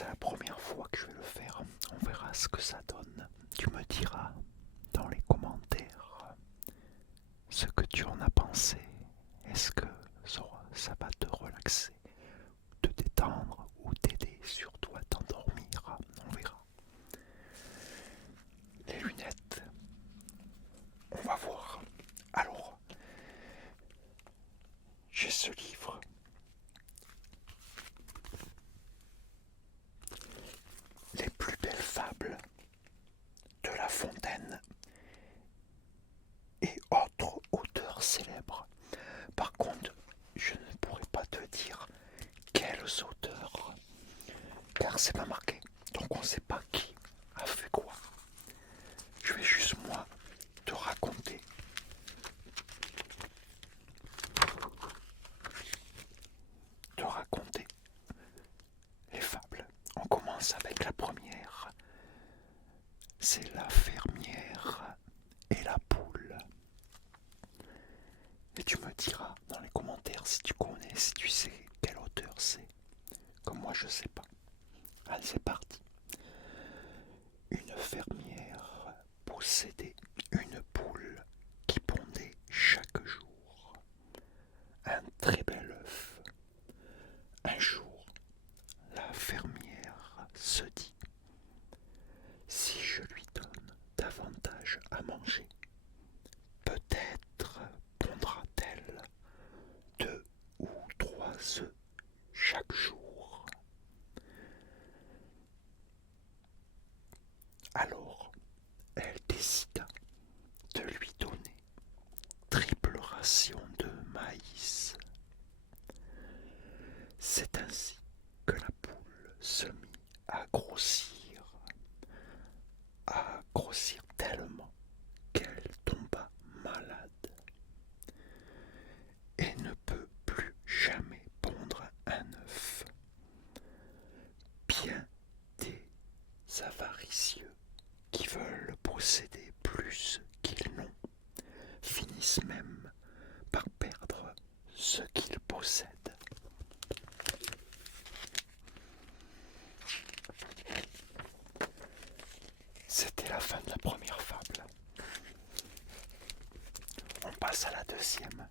C'est la première fois que je vais le faire. On verra ce que ça donne. Tu me diras dans les commentaires ce que tu en as pensé. Est-ce que ça va te relaxer, te détendre ou t'aider surtout à t'endormir? On verra. Les lunettes, on va voir. Alors, j'ai ce livre. Les plus belles fables de La Fontaine et autres auteurs célèbres. Par contre, je ne pourrais pas te dire quels auteurs, car c'est pas marqué. Donc on ne sait pas qui a fait quoi. Je vais juste moi te raconter. Les fables. On commence avec la première. C'est la fermière et la poule. Et tu me diras dans les commentaires si tu connais, si tu sais quel auteur c'est. Comme moi je sais pas. Allez, c'est parti. Une fermière possédait une poule qui pondait chaque jour un très bel œuf. Un jour, la fermière se dit: si je lui donne davantage à manger, peut-être pondra-t-elle 2 ou 3 œufs chaque jour. Alors, elle décida de lui donner triple ration de maïs. C'est ainsi que la poule se mit à grossir tellement qu'elle tomba malade et ne peut plus jamais pondre un œuf. Bien des avaricieux qui veulent posséder plus qu'ils n'ont finissent même par perdre ce qu'ils possèdent. C'était la fin de la première fable. On passe à la deuxième.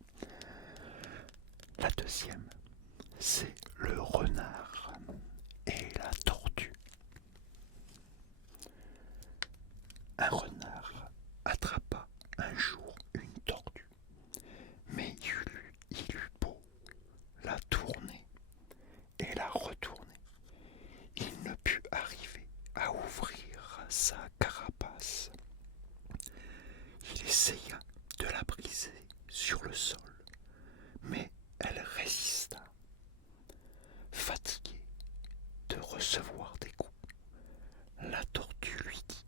La deuxième, c'est le renard et la tortue. Un renard attrapa un jour une tortue, mais il eut beau la tourner et la retourner, il ne put arriver à ouvrir sa carapace. Il essaya de la briser sur le sol, mais elle résista. Fatiguée de recevoir des coups, la tortue lui dit: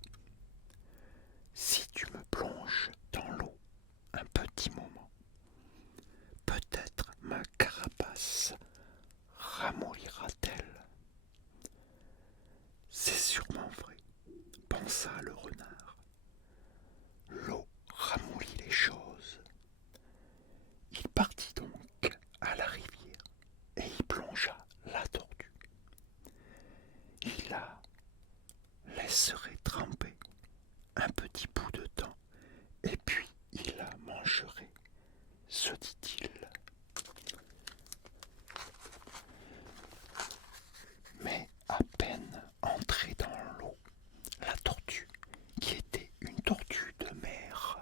si tu me plonges dans l'eau un petit moment, peut-être ma carapace ramollira-t-elle. C'est sûrement vrai, pensa le renard. L'eau ramollit les choses. Il partit donc à la rivière et y plongea la tortue. Il la laisserait tremper un petit bout de temps et puis il la mangerait, se dit-il. Mais à peine entrée dans l'eau, la tortue, qui était une tortue de mer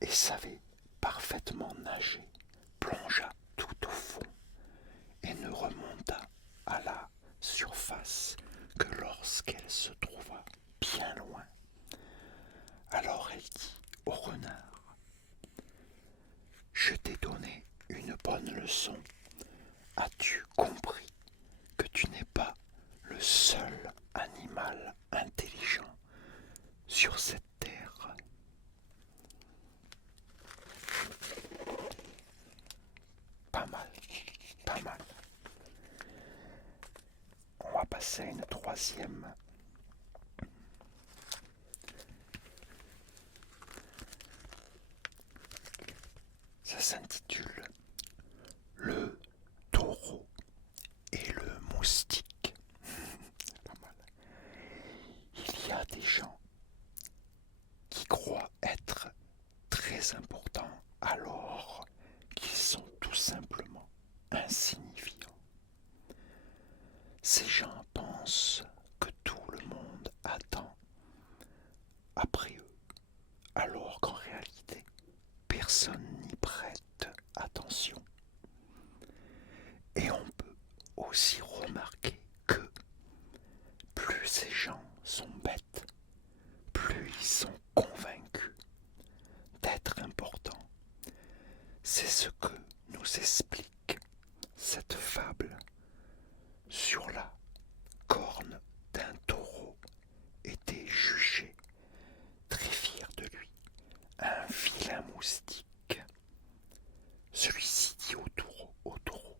et savait parfaitement nager, plongea tout au fond et ne remonta à la surface que lorsqu'elle se trouva bien loin. Alors elle dit au renard: je t'ai donné une bonne leçon. As-tu compris que tu n'es pas le seul animal intelligent sur cette terre? Pas mal, pas mal. On va passer à une troisième. Ça s'intitule Le taureau et le moustique. Ces gens pensent que tout le monde attend après eux, alors qu'en réalité, personne n'y prête attention. Et on peut aussi remarquer que plus ces gens sont bêtes, plus ils sont convaincus d'être importants. C'est ce que nous explique cette fable sur la corne d'un taureau était jugé, très fier de lui, un vilain moustique. Celui-ci dit au taureau,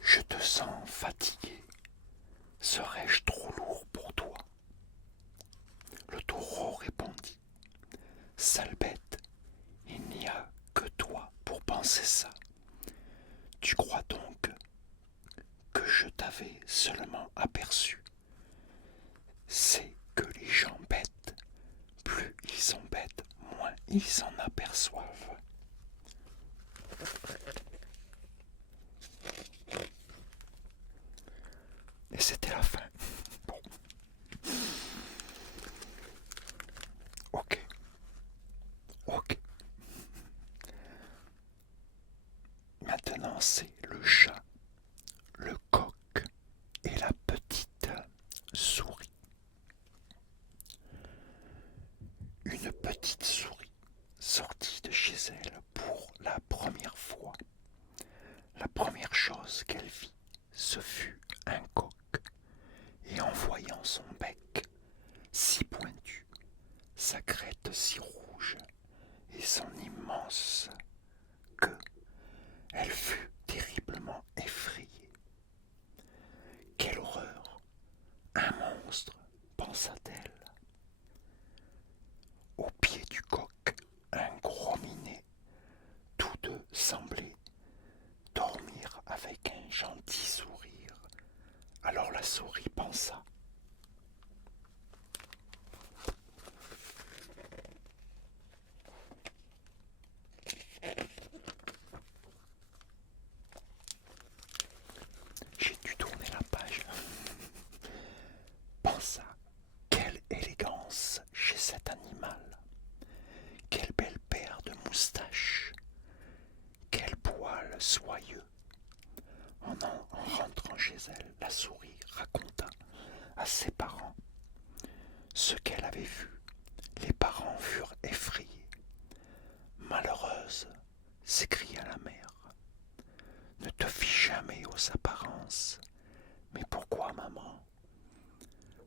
je te sens fatigué, serais-je trop lourd pour toi? Le taureau répondit, sale bête, il n'y a que toi pour penser ça. Tu crois donc que je t'avais seulement aperçu? C'est que les gens bêtes, plus ils sont bêtes, moins ils s'en aperçoivent. Et c'était la fin. Bon. Ok. Maintenant, c'est le chat, le coq et la petite souris. Une petite souris sortit de chez elle pour la première fois. La première chose qu'elle vit, ce fut un coq, et en voyant son bec si pointu, sa crête si rouge et son immense queue, elle fut terriblement effrayée. Quelle horreur! Un monstre, pensa-t-elle. Au pied du coq, un gros minet. Tous deux semblaient dormir avec un gentil sourire. Alors la souris pensa, j'ai dû tourner la page, pensa, quelle élégance chez cet animal, quelle belle paire de moustaches, quel poil soyeux. En rentrant chez elle, la souris raconta à ses parents ce qu'elle avait vu. Les parents furent effrayés. Malheureuse, s'écria la mère, ne te fie jamais aux apparences. Mais pourquoi, maman?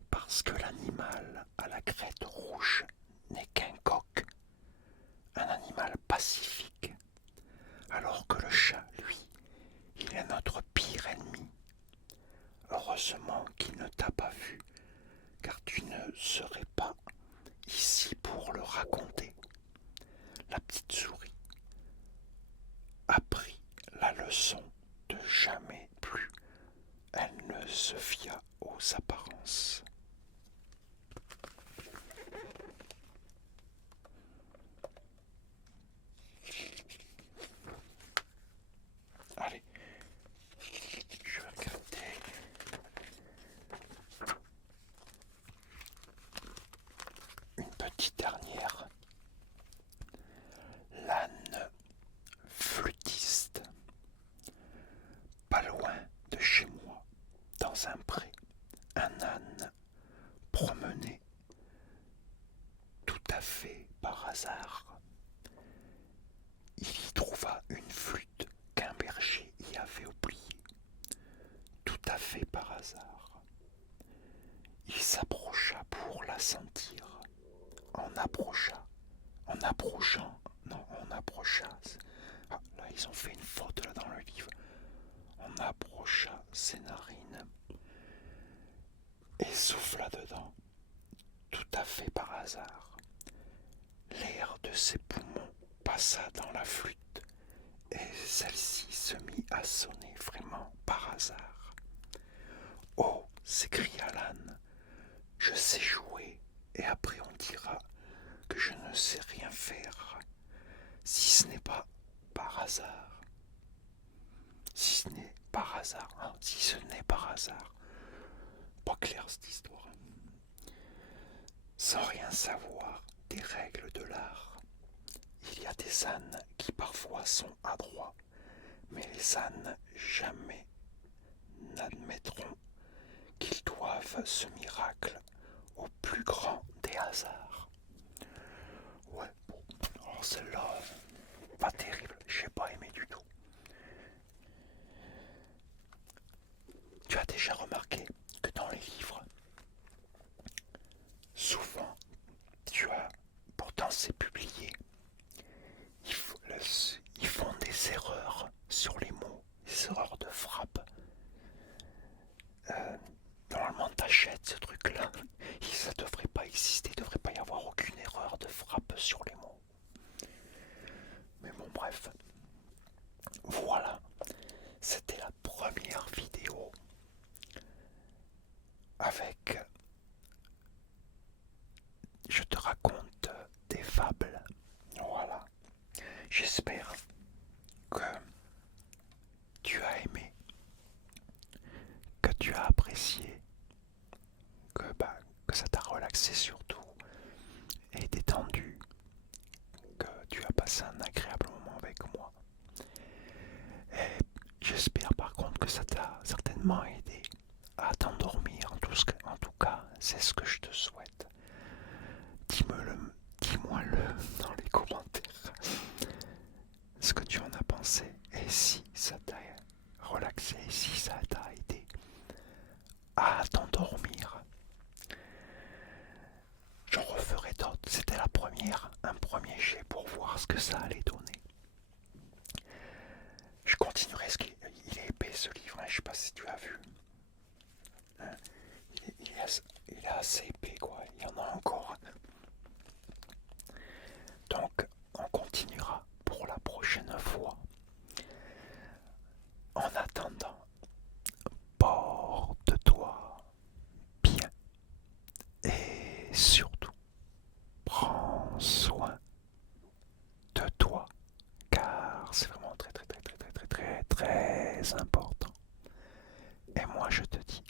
Parce que l'animal à la crête rouge n'est qu'un coq, un animal pacifique, alors que le chat, lui, il est notre pire ennemi. Heureusement qu'il ne t'a pas vu, car tu ne serais pas ici pour le raconter. La petite souris apprit la leçon de jamais plus elle ne se fia aux apparences. Allez, je vais regarder. Une petite dernière. L'âne flûtiste. Pas loin de chez moi, dans un pré, un âne promenait tout à fait par hasard. Il y trouva une flûte qu'un berger y avait oubliée. Tout à fait par hasard. Il s'approcha pour la sentir. En approcha. Ah, là, ils ont fait une faute là dans le livre. On approcha ses narines et souffla dedans, tout à fait par hasard. L'air de ses poumons passa dans la flûte et celle-ci se mit à sonner vraiment par hasard. Oh, s'écria l'âne, je sais jouer et après on dira que je ne sais rien faire, si ce n'est pas par hasard. Si ce n'est par hasard, hein, si ce n'est par hasard. Pas clair cette histoire. Sans rien savoir des règles de l'art, il y a des ânes qui parfois sont adroits, mais les ânes jamais n'admettront qu'ils doivent ce miracle au plus grand des hasards. Ouais, bon, alors celle-là, pas terrible, j'ai pas aimé du tout. Tu as déjà remarqué que dans les livres, souvent, pourtant c'est publié, ils font des erreurs sur les mots, des erreurs de frappe. Normalement, t'achètes ce truc-là, ça devrait pas exister, il devrait pas y avoir aucune erreur de frappe sur les mots. Mais bon, bref. Voilà, c'était la première vidéo avec je te raconte des fables. Voilà. J'espère que tu as aimé, que tu as apprécié, que ça t'a relaxé surtout et détendu, que tu as passé un agréable moment avec moi. Et j'espère par contre que ça t'a certainement aidé à t'endormir. En tout cas, c'est ce que je te souhaite. Dis-moi-le dans les commentaires ce que tu en as pensé et si ça t'a relaxé, si ça t'a aidé à t'endormir. J'en referai d'autres. C'était un premier jet pour voir ce que ça allait donner. Je continuerai, il est épais ce livre, hein, je sais pas si tu as vu. Hein, il est assez épais quoi, il y en a encore. Donc on continuera pour la prochaine fois. En attendant, porte-toi bien et surtout prends soin de toi car c'est vraiment très très très très très très très important. Et moi je te dis